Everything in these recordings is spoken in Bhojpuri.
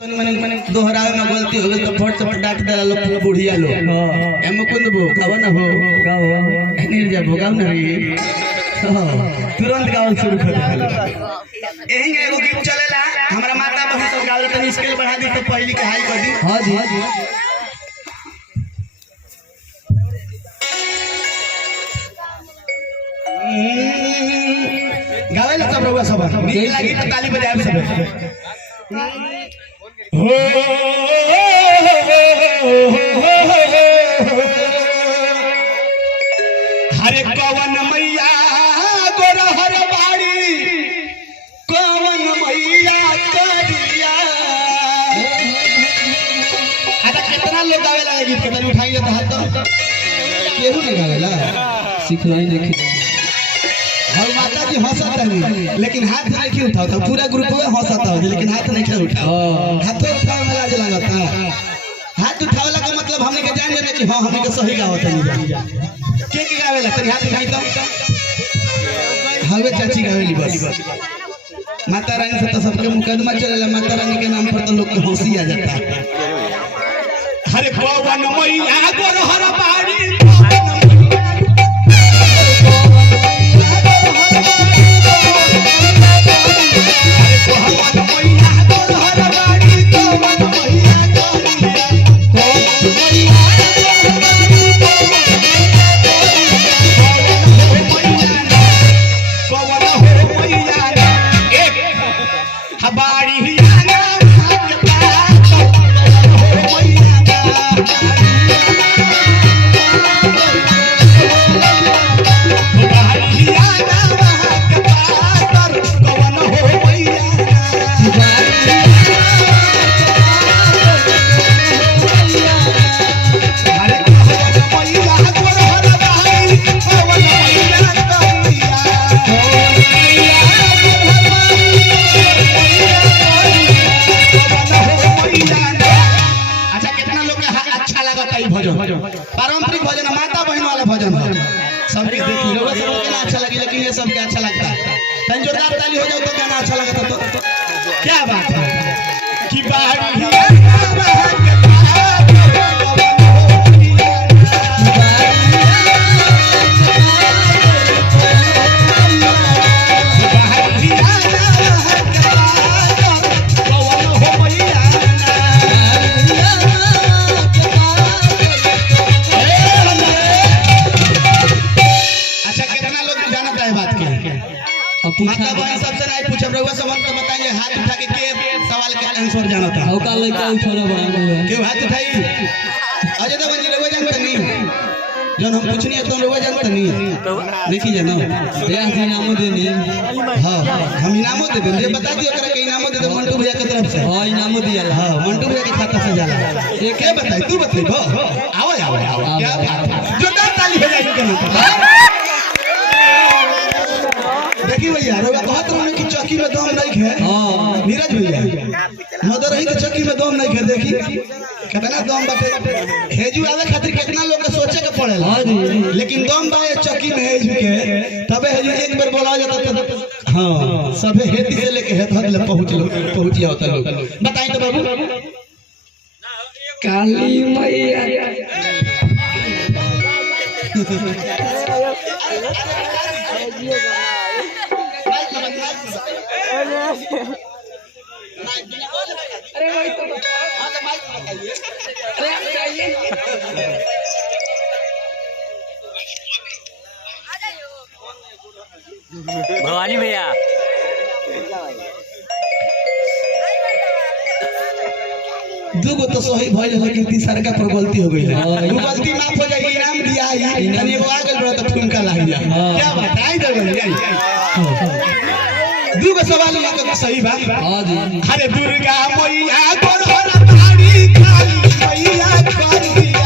मैंने दोहरावे में गलती हो गई तो फट से डांट देला लोग बुढ़िया लोग ए मुकुंद बो गावा ना हो गाओ नहीं जा भोगाव ना रे तुरंत गावल शुरू कर दे। यही एगो गीत चलेला हमरा माता बहन सब गावल तनी स्केल बढ़ा दी तो पहली के हाई कर दी। हां जी हां जी गावेला सब रउआ सब नीक लागी तो ताली बजावे सब हरे कवन मैया गोरहर बाड़ी कवन मैया करिया। आता कितना लोग गावेला गीत के तनी उठाई देता हाथ तो केहू नहीं गावेला सिखलाई नहीं और माता जी हंसत नहीं लेकिन हाथ नहीं उठाओ तो पूरा ग्रुप में हंसता हो लेकिन हाथ नहीं उठाओ। हाथ उठाओ में लाज लगता हाथ उठावला का मतलब हमने के जान जाने कि हां हमने के सही गावत नहीं के गावेला तनी हाथ उठाई तो हवे चाची गावेली बस माता रानी से तो सबके मुकदमा चलेला माता रानी के नाम पर तो लोग के हंसी आ जाता। हरे कवन मैया गोरहर बाड़ी पारंपरिक भजन माता बहन वाला भजन सबके देखी लोग सबके ना अच्छा लगे लेकिन ये सबके अच्छा लगता है। तन जोरदार ताली हो जाए तो गाना अच्छा लगता तो क्या बात है कि बाहरी माता बहन सबसे नहीं पूछब रउआ सब तो बताइए हाथ उठा के सवाल के आंसर जाना था औका लइका उठाना बना के हाथ उठाई अजय देवन जी रउआ जानत नहीं जन हम पूछनी तो रउआ जानत नहीं देखी जानो ब्याह के इनामो देनी हां हम इनामो दे दें जे बता दियो करे के इनामो दे दे मंटू भैया के तरफ से हां इनामो दिया हां मंटू भैया के खाता से जाला ये के बताई तू बतइबो आओ आओ आओ क्या बात जोरदार ताली हो जाए के देखी भैया रोगा कहत रहने की चौकी में दम नहीं है हां नीरज भैया मदर रही तो चौकी में दम नहीं है देखी कितना दम बाटे हेजू आवे खातिर कितना लोग के सोचे के पड़ेला हां जी लेकिन दम बा चौकी में हेजू के तबे हेजू एक बार बोला जाता तो हां सबे हेती से लेके हेत हद ले पहुंच जाता लोग बताई तो बाबू काली मैया भवानी भैया दूगो तो सही भइल लेकिन तीसरा का पर गलती हो गई है वो गलती माफ हो जाएगी इनाम दिया है तनी एगो आ गेल रहा तो ठुमका लाग जा क्या बात आई दे दूगो सवाल यहाँ सही बा हां जी अरे दुर्गा मैया गोरहर बाड़ी काली मैया करिया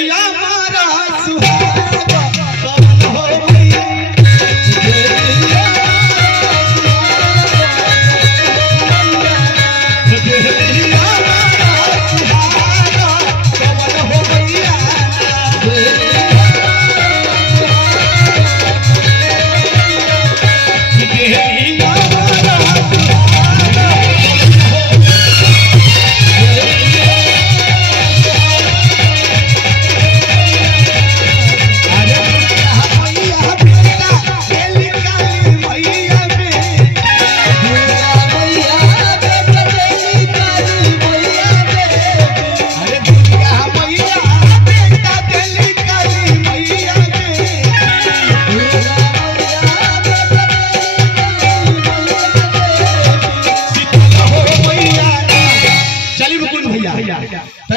देहिया मारा सुहाग कवन हो मैया देहिया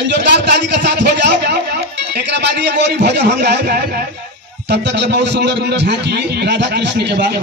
जोरदार ताली का साथ हो जाओ। एक बाद ये गोरी भजन हम गाए, तब तक बहुत सुंदर झांकी राधा कृष्ण के बाद।